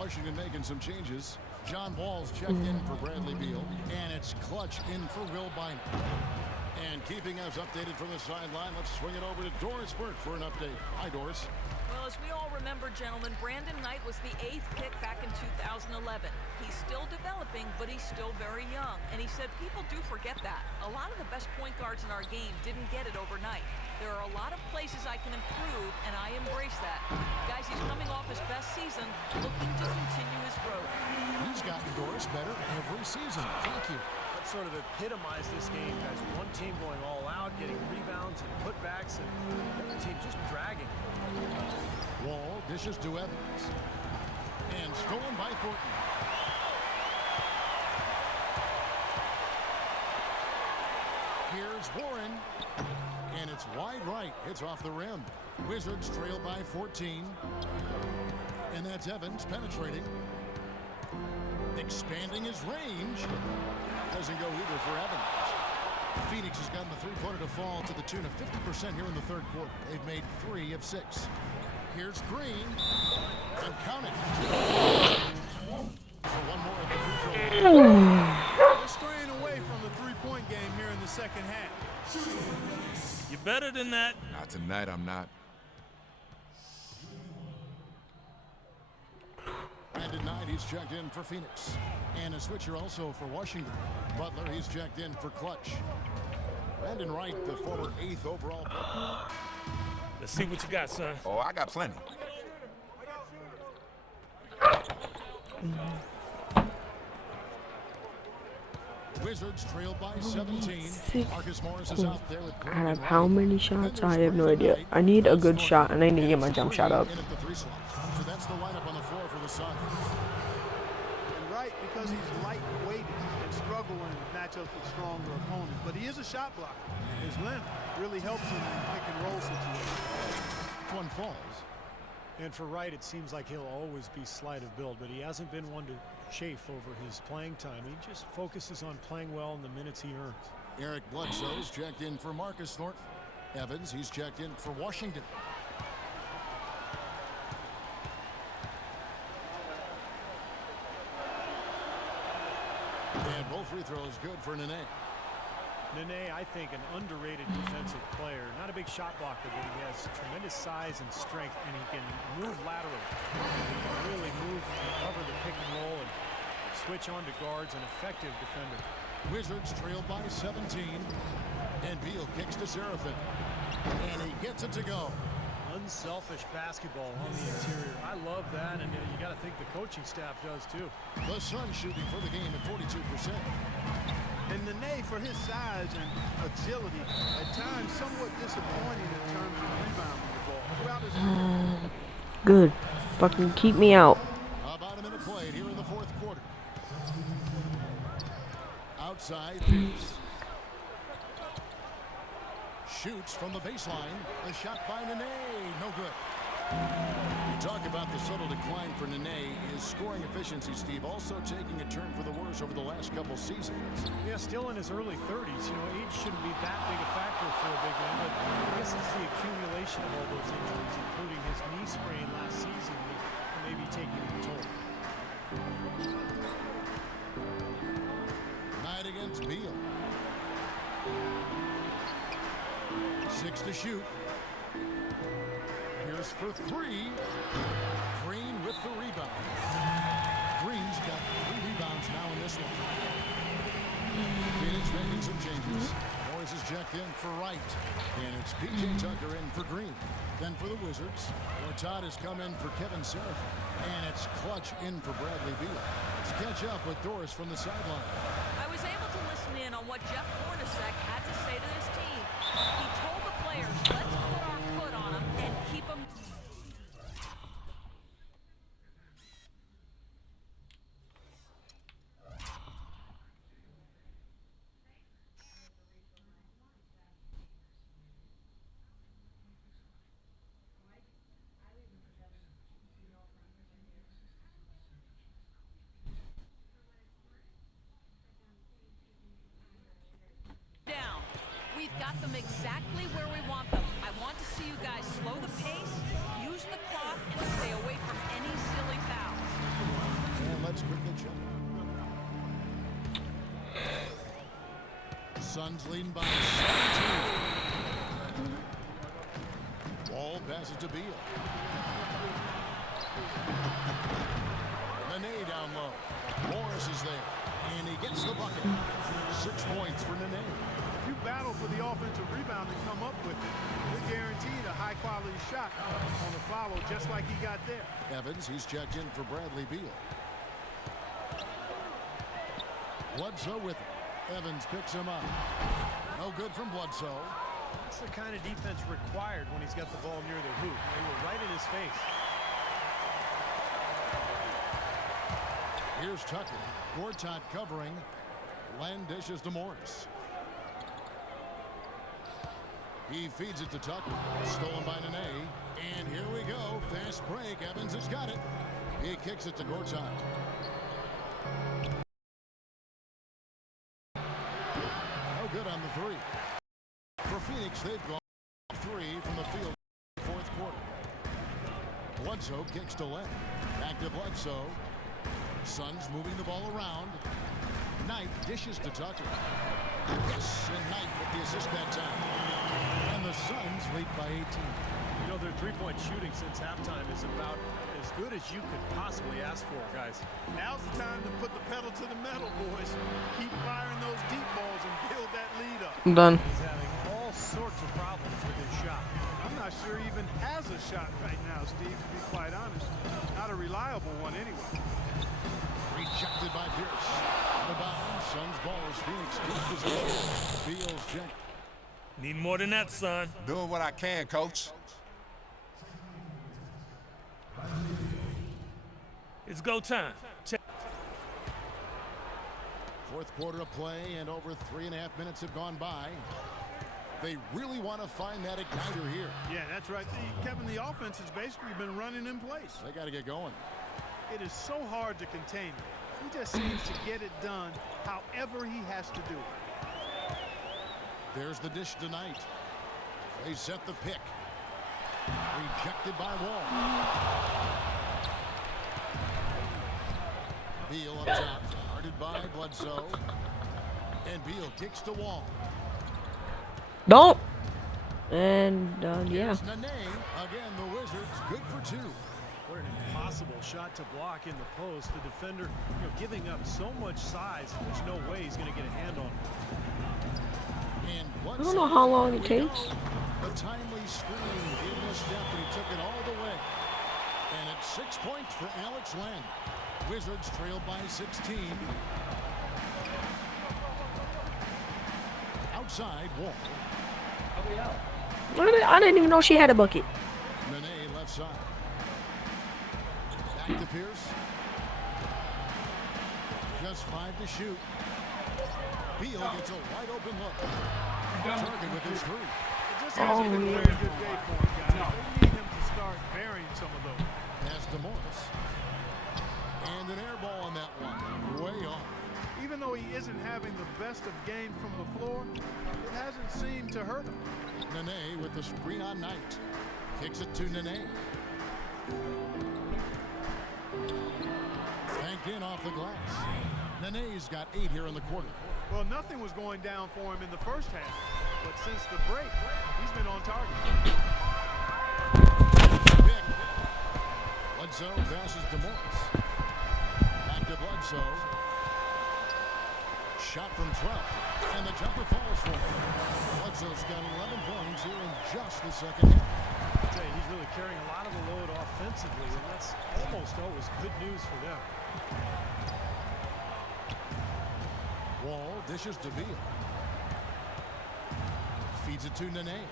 Washington making some changes. John Wall's checked in for Bradley Beal, and it's Clutch in for Will Bynum. And keeping us updated from the sideline, let's swing it over to Doris Burke for an update. Hi, Doris. Well, as we all remember, gentlemen, Brandon Knight was the 8th pick back in 2011. He's still developing, but he's still very young. And he said people do forget that. A lot of the best point guards in our game didn't get it overnight. There are a lot of places I can improve, and I embrace that. Guys, he's coming off his best season, looking to continue his growth. He's gotten Doris better every season. Thank you. That sort of epitomized this game, guys. One team going all out, getting rebounds and putbacks, and the other team just dragging. Wall dishes to Evans. And stolen by Thornton. Here's Warren. And it's wide right. It's off the rim. Wizards trail by 14. And that's Evans penetrating. Expanding his range. Doesn't go either for Evans. Phoenix has gotten the three-pointer to fall to the tune of 50% here in the third quarter. They've made 3 of 6. Here's Green. And count it. For one more at the free throw. They're straying away from the three-point game here in the second half. You're better than that. Not tonight, I'm not. Brandon Knight, he's checked in for Phoenix. And a switcher also for Washington. Butler, he's checked in for Clutch. Brandon Wright, the former 8th overall pick. Let's see what you got, son. Oh, I got plenty. Wizards trail by 17. Marcus Morris is out there with Out of how many shots? I have no idea. I need a good shot, and I need to get my jump shot up. In at the 3 slot. So that's the lineup on the floor for the Suns. And Wright, because he's lightweight and struggle in matchups with stronger opponents, but he is a shot blocker. His length really helps him in pick and roll situations. One falls. And for Wright, it seems like he'll always be slight of build, but he hasn't been one to chafe over his playing time. He just focuses on playing well in the minutes he earns. Eric Bledsoe's checked in for Marcus Thornton. Evans, he's checked in for Washington. And both free throws good for Nene. Nene, I think, an underrated defensive player. Not a big shot blocker, but he has tremendous size and strength, and he can move laterally. He can really move and cover the pick and roll and switch on to guards, an effective defender. Wizards trail by 17. And Beal kicks to Seraphin. And he gets it to go. Unselfish basketball on the interior. I love that, and you got to think the coaching staff does too. The Suns shooting for the game at 42%. And Nene, for his size and agility, at times somewhat disappointing in terms of rebounding the ball. Throughout his career. Good. Fucking keep me out. About a minute played here in the fourth quarter. Outside Pierce. Shoots from the baseline. A shot by Nene. No good. You talk about the subtle decline for Nene. His scoring efficiency, Steve, also taking a turn for the worse over the last couple seasons. Yeah, still in his early 30s. You know, age shouldn't be that big a factor for a big man, but I guess it's the accumulation of all those injuries, including his knee sprain last season, that may be taking a toll. Knight against Beal. 6 to shoot. Pierce for 3. Green with the rebound. Green's got 3 rebounds now in this one. Phoenix making some changes. Morris is checked in for Wright. And it's P.J. Tucker in for Green. Then for the Wizards, Gortat has come in for Kevin Seraphin. And it's Clutch in for Bradley Beal. Let's catch up with Doris from the sideline. I was able to listen in on what Jeff Hornacek had to say to his team. He told the players, let's put our foot on them and keep them. Down. We've got them exactly where we want them. I want to see you guys slow the pace, use the clock, and stay away from any silly fouls. Suns leading by 17. Wall passes to Beal. Nene down low. Morris is there, and he gets the bucket. 6 points for Nene. If you battle for the offensive rebound and come up with it, you're guaranteed a high-quality shot on the follow, just like he got there. Evans, he's checked in for Bradley Beal. Bledsoe with him. Evans picks him up. No good from Bledsoe. That's the kind of defense required when he's got the ball near the hoop. They were right in his face. Here's Tucker. Gortat covering. Len dishes to Morris. He feeds it to Tucker. Stolen by Nene. And here we go. Fast break. Evans has got it. He kicks it to Gortat. No good on the three. For Phoenix, they've gone 3 from the field in the fourth quarter. Bledsoe kicks to Len. Back to Bledsoe. Suns moving the ball around. Knight dishes to Tucker. Yes, and Knight with the assist that time. And the Suns lead by 18. You know, their three-point shooting since halftime is about as good as you could possibly ask for, guys. Now's the time to put the pedal to the metal, boys. Keep firing those deep balls and build that lead up. I'm done. He's having all sorts of problems with his shot. I'm not sure he even has a shot right now, Steve, to be quite honest. Not a reliable one anyway. Rejected by Pierce. Out of bounds. Suns ball as Phoenix keeps possession. Beal's check. Need more than that, son. Doing what I can, coach. It's go time. Check. Fourth quarter of play, and over 3.5 minutes have gone by. They really want to find that igniter here. Yeah, that's right. Kevin, the offense has basically been running in place. They got to get going. It is so hard to contain him. He just seems to get it done however he has to do it. There's the dish tonight. They set the pick. Rejected by Wall. Beal up top. Guarded by Bledsoe. And Beal kicks to Wall. Don't. And, yeah. Here's Nene. Again, the Wizards good for 2. What an impossible shot to block in the post. The defender, giving up so much size. There's no way he's going to get a hand on him. And I don't know how long it takes. The timely screen gave him a step, and he took it all the way. And it's 6 points for Alex Len. Wizards trail by 16. Outside, Wall. I didn't even know she had a bucket. Nene left side. Back to Pierce. Just 5 to shoot. Beal gets a wide open look. Target with his 3. It just hasn't been a very good day for him, guys. They need him to start burying some of those. Pass to Morris. And an air ball on that one. Way off. Even though he isn't having the best of games from the floor, it hasn't seemed to hurt him. Nene with the screen on Knight. Kicks it to Nene. Banked in off the glass. Nene's got 8 here in the quarter. Well, nothing was going down for him in the first half, but since the break, he's been on target. Pick. Bledsoe passes to Morris. Back to Bledsoe. Shot from 12. And the jumper falls for him. Bledsoe's got 11 points here in just the second half. I'll tell you, he's really carrying a lot of the load offensively, and that's almost always good news for them. Wall dishes to Beal. Feeds it to Nene.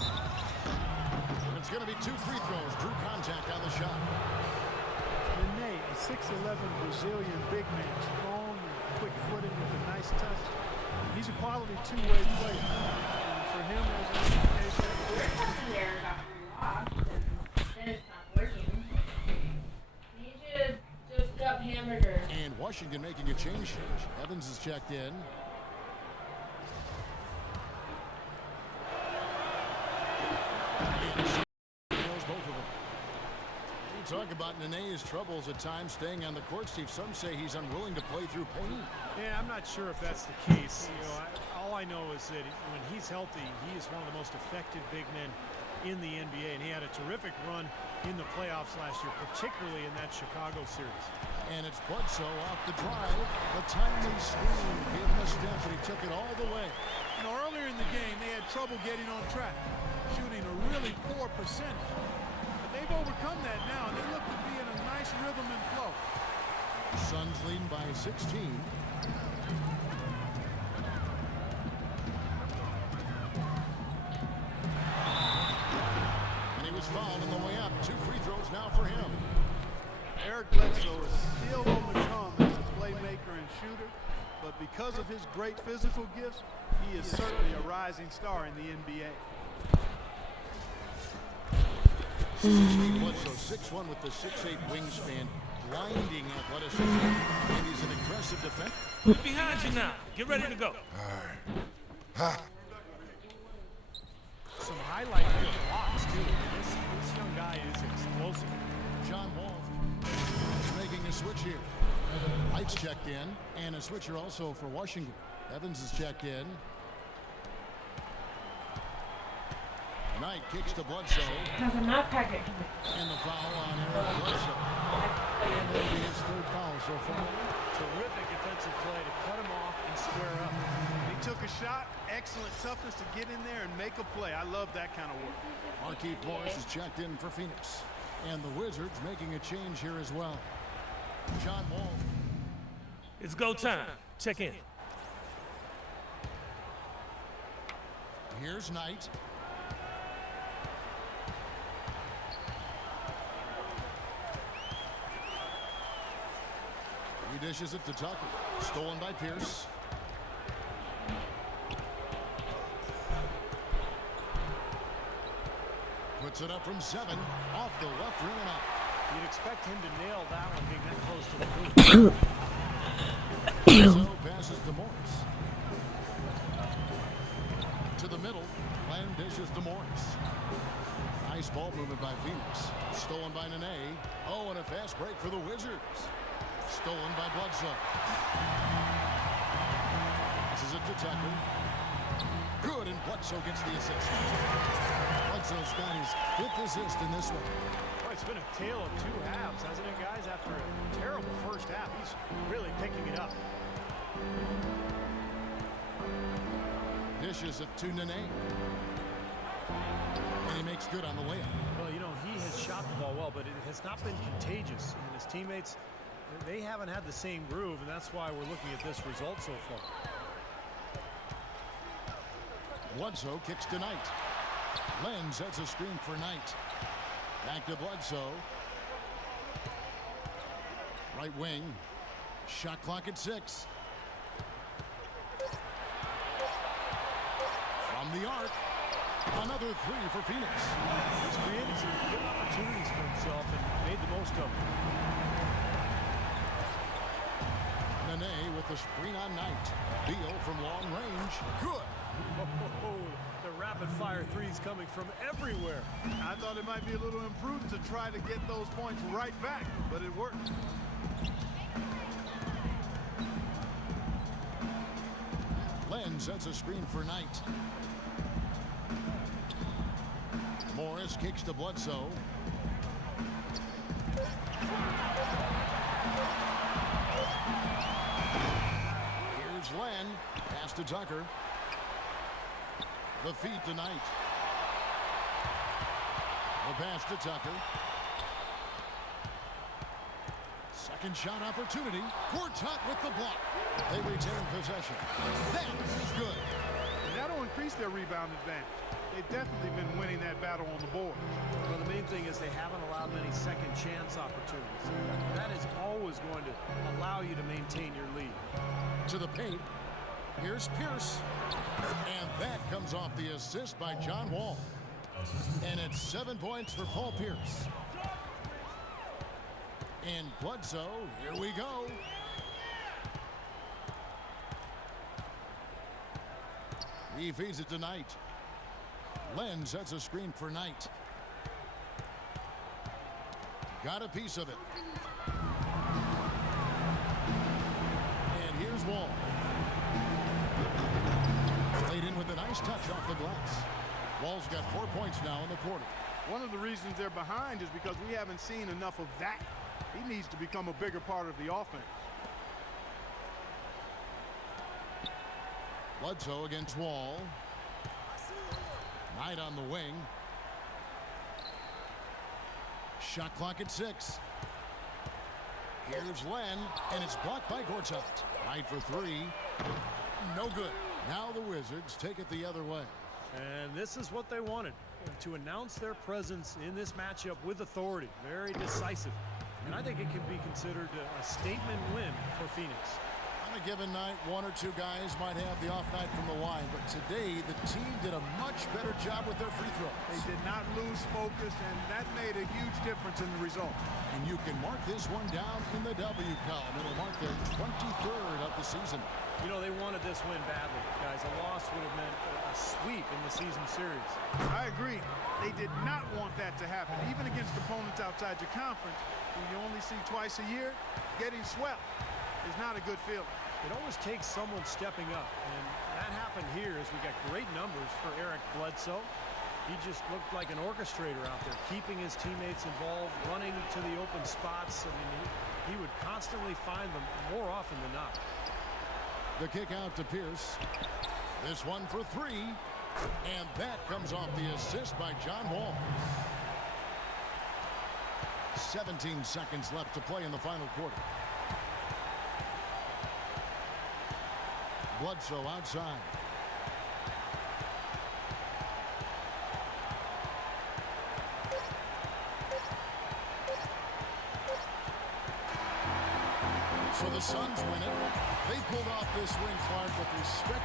And it's going to be 2 free throws. Drew contact on the shot. Nene, a 6'11 Brazilian big man, strong and quick-footed with a nice touch. He's a quality two-way player. And for him, as an hamburger. And Washington making a change. Evans is checked in. Knows both of them. It's talk about Nene's troubles at times staying on the court, Steve. Some say he's unwilling to play through pain. Yeah, I'm not sure if that's the case. All I know is that when he's healthy, he is one of the most effective big men in the NBA, and he had a terrific run in the playoffs last year, particularly in that Chicago series. And it's Bledsoe off the drive. The timely screen gave him a step, and he took it all the way. You know, earlier in the game, they had trouble getting on track, shooting a really poor percentage. But they've overcome that now, and they look to be in a nice rhythm and flow. Suns leading by 16. And he was fouled on the way up. 2 free throws now for him. Eric Bledsoe is still on the come as a playmaker and shooter, but because of his great physical gifts, he is certainly a rising star in the NBA. Steve Bledsoe, 6'1" with the 6'8" wingspan, blinding athleticism, and he's an aggressive defender. Behind you now. Get ready to go. Some highlight blocks, too. This young guy is explosive. John Wall is making a switch here. Light's checked in, and a switcher also for Washington. Evans is checked in. Knight kicks to Bledsoe. And the foul on Eric Bledsoe. And that'll be his 3rd foul so far. Terrific defensive play to cut him off and square up. He took a shot, excellent toughness to get in there and make a play. I love that kind of work. Markieff Morris is checked in for Phoenix. And the Wizards making a change here as well. John Wall. It's go time. Check in. Here's Knight. He dishes it to Tucker. Stolen by Pierce. Puts it up from 7. Off the left rim and up. You'd expect him to nail that one being that close to the hoop. So passes to Morris. To the middle. Len dishes to Morris. Nice ball movement by Phoenix. Stolen by Nene. Oh, and a fast break for the Wizards. Stolen by Bledsoe. This is it to Tucker. Good, and Bledsoe gets the assist. Bledsoe's got his 5th assist in this one. Boy, it's been a tale of 2 halves, hasn't it, guys? After a terrible first half, he's really picking it up. Dishes it to Nene. And he makes good on the layup. Well, you know, he has shot the ball well, but it has not been contagious. And his teammates, they haven't had the same groove, and that's why we're looking at this result so far. Bledsoe kicks to Knight. Len sets a screen for Knight. Back to Bledsoe. Right wing. Shot clock at 6. From the arc. Another 3 for Phoenix. He's created some good opportunities for himself and made the most of them. Nene with the screen on Knight. Beal from long range. Good. Oh, the rapid-fire threes coming from everywhere. I thought it might be a little imprudent to try to get those points right back, but it worked. Len sets a screen for Knight. Morris kicks to Bledsoe. Here's Len. Pass to Tucker. The feed to Knight. The pass to Tucker. Second shot opportunity. Quartet with the block. They retain possession. That is good. And that'll increase their rebound advantage. They've definitely been winning that battle on the board. Well, the main thing is they haven't allowed many second chance opportunities. That is always going to allow you to maintain your lead. To the paint. Here's Pierce. And that comes off the assist by John Wall. And it's 7 points for Paul Pierce. And Bledsoe, here we go. He feeds it to Knight. Len sets a screen for Knight. Got a piece of it. And here's Wall. Played in with a nice touch off the glass. Wall's got 4 points now in the quarter. One of the reasons they're behind is because we haven't seen enough of that. He needs to become a bigger part of the offense. Bledsoe against Wall. Knight on the wing. Shot clock at 6. Here's Len, and it's blocked by Gortat. Knight for 3. No good. Now the Wizards take it the other way. And this is what they wanted, to announce their presence in this matchup with authority. Very decisive. And I think it can be considered a statement win for Phoenix. On a given night, 1 or 2 guys might have the off night from the line, but today the team did a much better job with their free throws. They did not lose focus, and that made a huge difference in the result. And you can mark this one down in the W column. It'll mark their 23rd of the season. You know, they wanted this win badly, guys. A loss would have meant a sweep in the season series. I agree. They did not want that to happen. Even against opponents outside your conference, who you only see twice a year, getting swept is not a good feeling. It always takes someone stepping up, and that happened here as we got great numbers for Eric Bledsoe. He just looked like an orchestrator out there, keeping his teammates involved, running to the open spots. I mean, he would constantly find them more often than not. The kick out to Pierce. This one for 3. And that comes off the assist by John Wall. 17 seconds left to play in the final quarter. Bledsoe outside. So the Suns win it. They pulled off this win, Clark, with respect.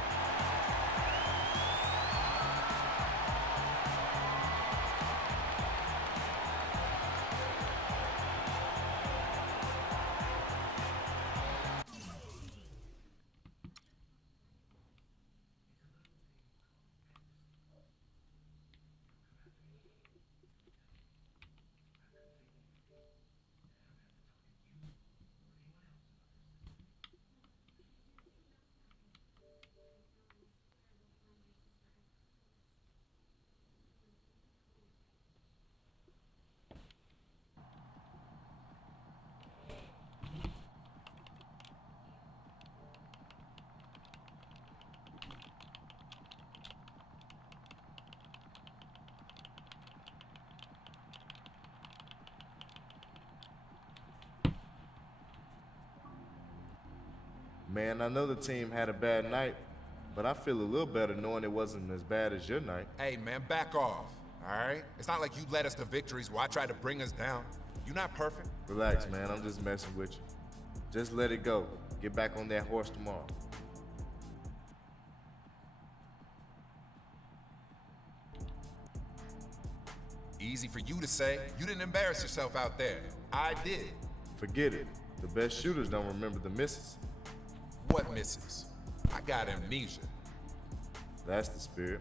Man, I know the team had a bad night, but I feel a little better knowing it wasn't as bad as your night. Hey, man, back off, all right? It's not like you led us to victories while I tried to bring us down. You're not perfect. Relax, man. I'm just messing with you. Just let it go. Get back on that horse tomorrow. Easy for you to say. You didn't embarrass yourself out there. I did. Forget it. The best shooters don't remember the misses. What misses? I got amnesia. That's the spirit.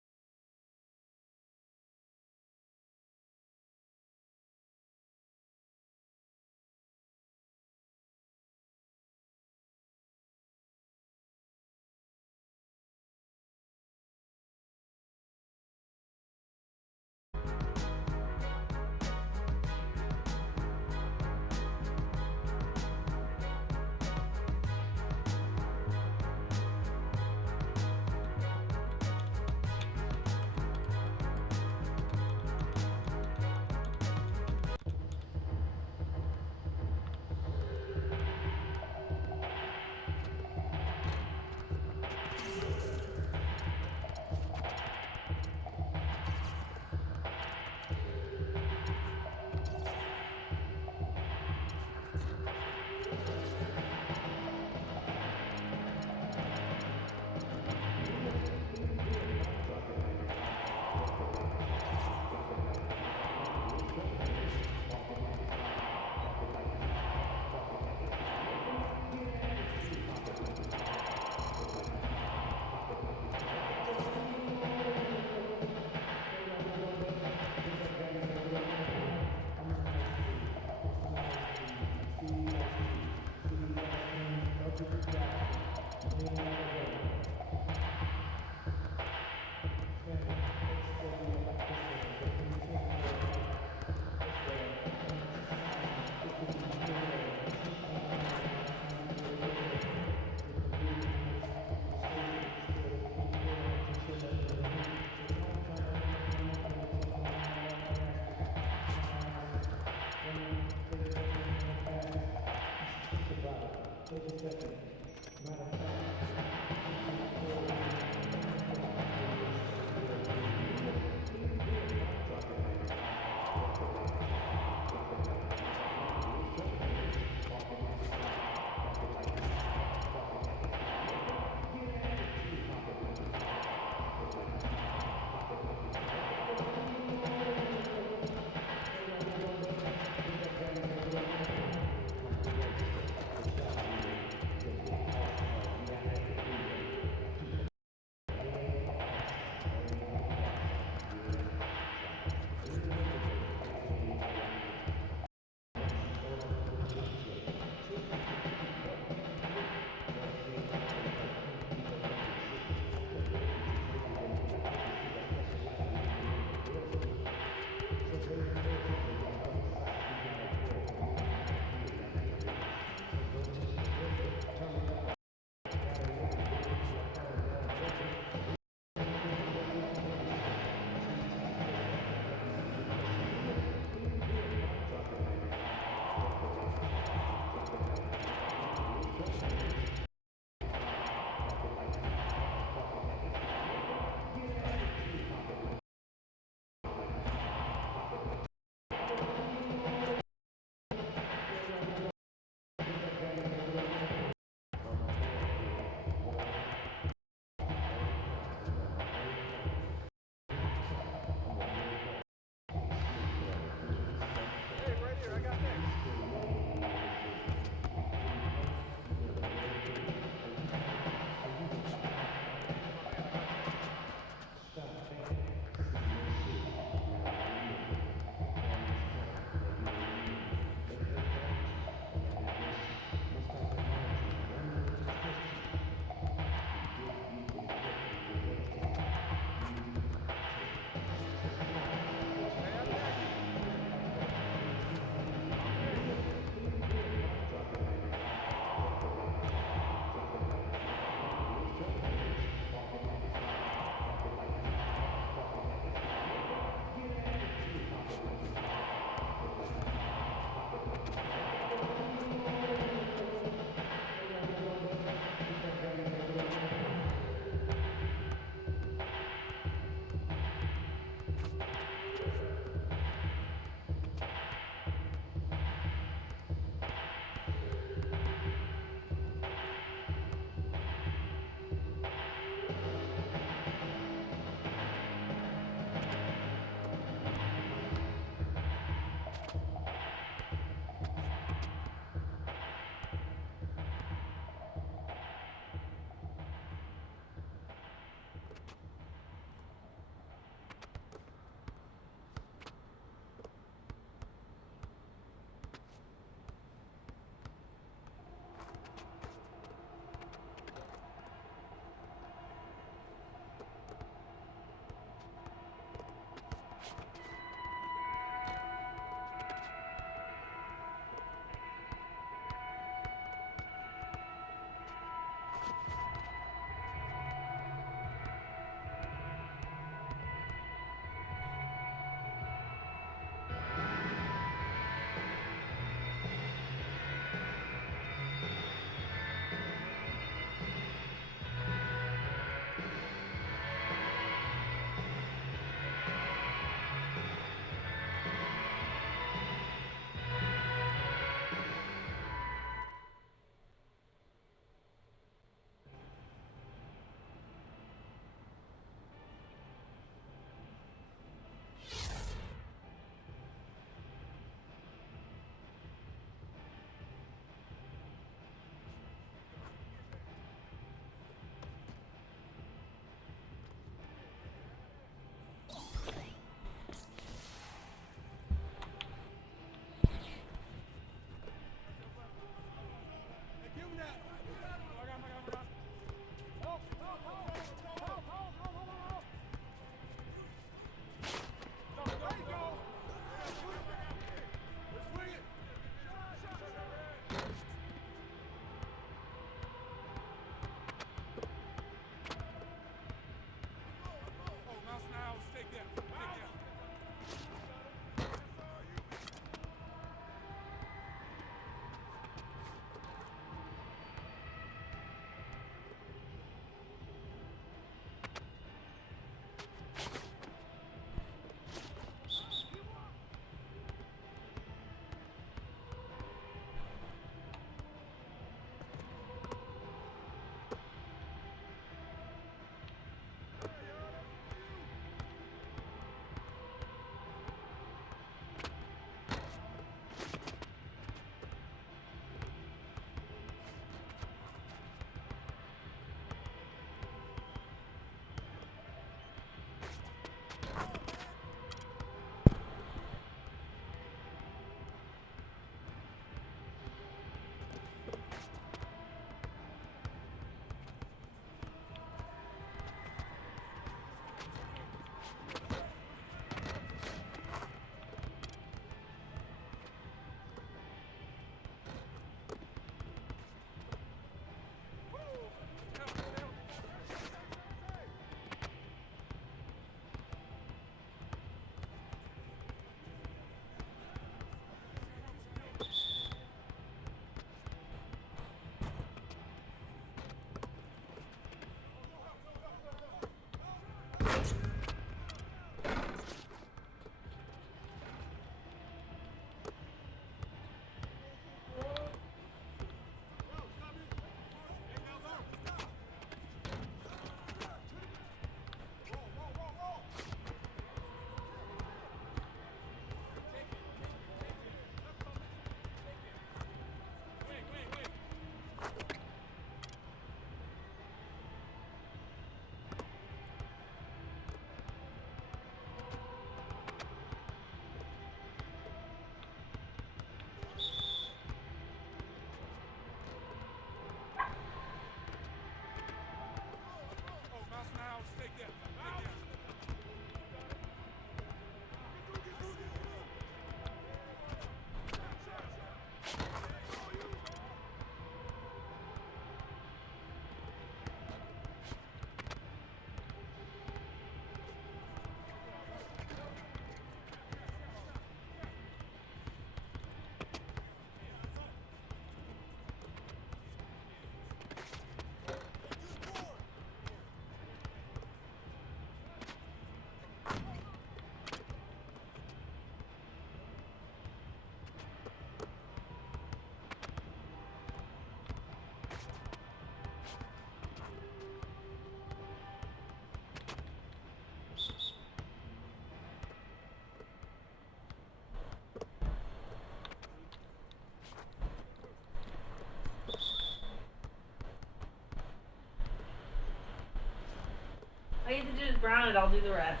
All you have to do is brown it, I'll do the rest.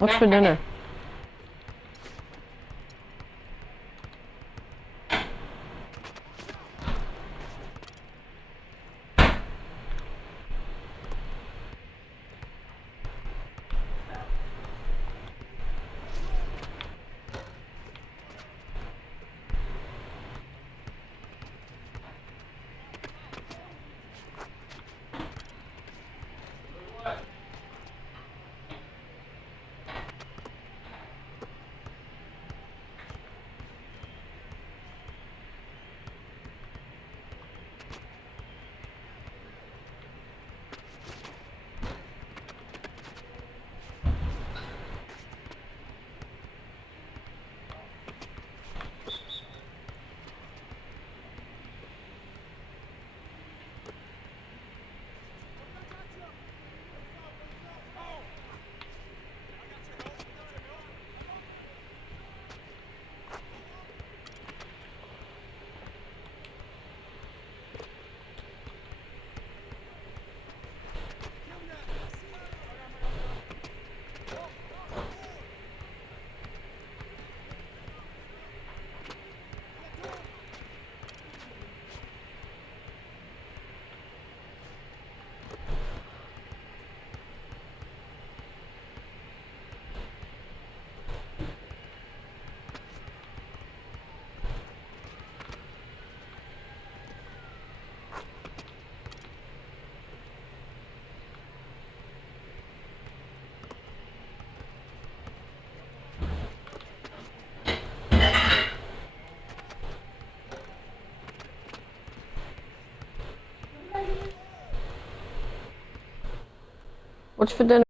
What's for dinner? What's for dinner?